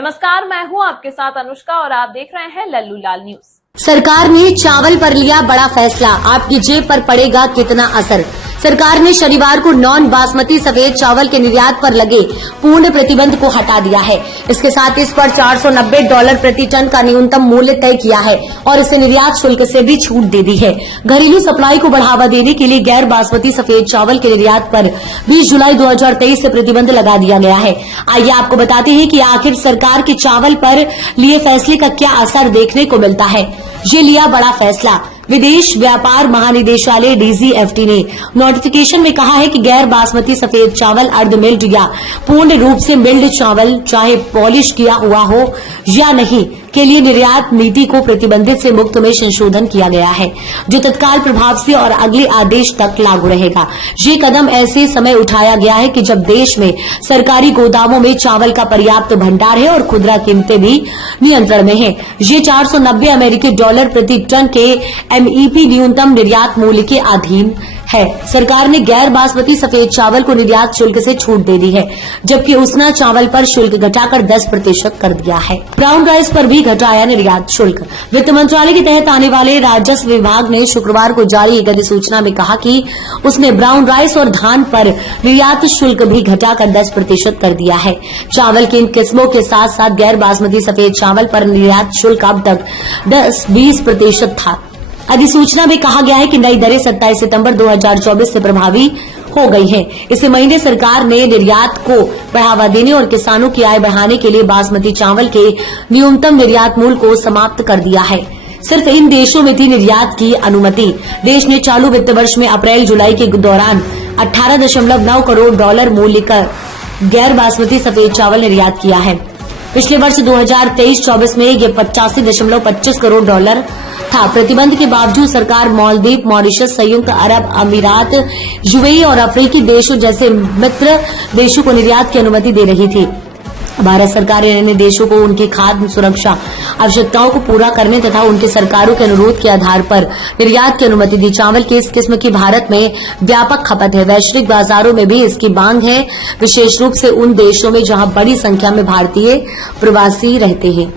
नमस्कार, मैं हूं आपके साथ अनुष्का और आप देख रहे हैं लल्लू लाल न्यूज। सरकार ने चावल पर लिया बड़ा फैसला, आपकी जेब पर पड़ेगा कितना असर। सरकार ने शनिवार को नॉन बासमती सफेद चावल के निर्यात पर लगे पूर्ण प्रतिबंध को हटा दिया है। इसके साथ इस पर $490 प्रति टन का न्यूनतम मूल्य तय किया है और इसे निर्यात शुल्क से भी छूट दे दी है। घरेलू सप्लाई को बढ़ावा देने के लिए गैर बासमती सफेद चावल के निर्यात पर 20 जुलाई 2023 से प्रतिबंध लगा दिया गया है। आइए आपको बताते हैं कि आखिर सरकार के चावल पर लिए फैसले का क्या असर देखने को मिलता है। ये लिया बड़ा फैसला। विदेश व्यापार महानिदेशालय DGFT ने नोटिफिकेशन में कहा है कि गैर बासमती सफेद चावल, अर्ध मिल्ड या पूर्ण रूप से मिल्ड चावल, चाहे पॉलिश किया हुआ हो या नहीं, के लिए निर्यात नीति को प्रतिबंधित से मुक्त में संशोधन किया गया है, जो तत्काल प्रभाव से और अगले आदेश तक लागू रहेगा। ये कदम ऐसे समय उठाया गया है कि जब देश में सरकारी गोदामों में चावल का पर्याप्त भंडार है और खुदरा कीमतें भी नियंत्रण में हैं। ये $490 प्रति टन के MEP न्यूनतम निर्यात मूल्य के अधीन है। सरकार ने गैर बासमती सफेद चावल को निर्यात शुल्क से छूट दे दी है, जबकि उसना चावल पर शुल्क घटाकर 10% कर दिया है। ब्राउन राइस पर भी घटाया निर्यात शुल्क। वित्त मंत्रालय के तहत आने वाले राजस्व विभाग ने शुक्रवार को जारी एक अधिसूचना में कहा कि उसने ब्राउन राइस और धान पर निर्यात शुल्क भी घटाकर 10% कर दिया है। चावल की इन किस्मों के साथ साथ गैर बासमती सफेद चावल पर निर्यात शुल्क अब तक 10-20% था। अधिसूचना में कहा गया है कि नई दरें 27 सितंबर 2024 से प्रभावी हो गई हैं। इसी महीने सरकार ने निर्यात को बढ़ावा देने और किसानों की आय बढ़ाने के लिए बासमती चावल के न्यूनतम निर्यात मूल्य को समाप्त कर दिया है। सिर्फ इन देशों में थी निर्यात की अनुमति। देश ने चालू वित्त वर्ष में अप्रैल जुलाई के दौरान $18.9 करोड़ मूल्य का गैर बासमती सफेद चावल निर्यात किया है। पिछले वर्ष 2023-24 में ये $85.25 करोड़ था। प्रतिबंध के बावजूद सरकार मालदीव, मॉरिशस, संयुक्त अरब अमीरात, UAE और अफ्रीकी देशों जैसे मित्र देशों को निर्यात की अनुमति दे रही थी। भारत सरकार ने अन्य देशों को उनकी खाद्य सुरक्षा आवश्यकताओं को पूरा करने तथा उनके सरकारों के अनुरोध के आधार पर निर्यात की अनुमति दी। चावल की इस किस्म की भारत में व्यापक खपत है। वैश्विक बाजारों में भी इसकी मांग है, विशेष रूप से उन देशों में जहां बड़ी संख्या में भारतीय प्रवासी रहते हैं।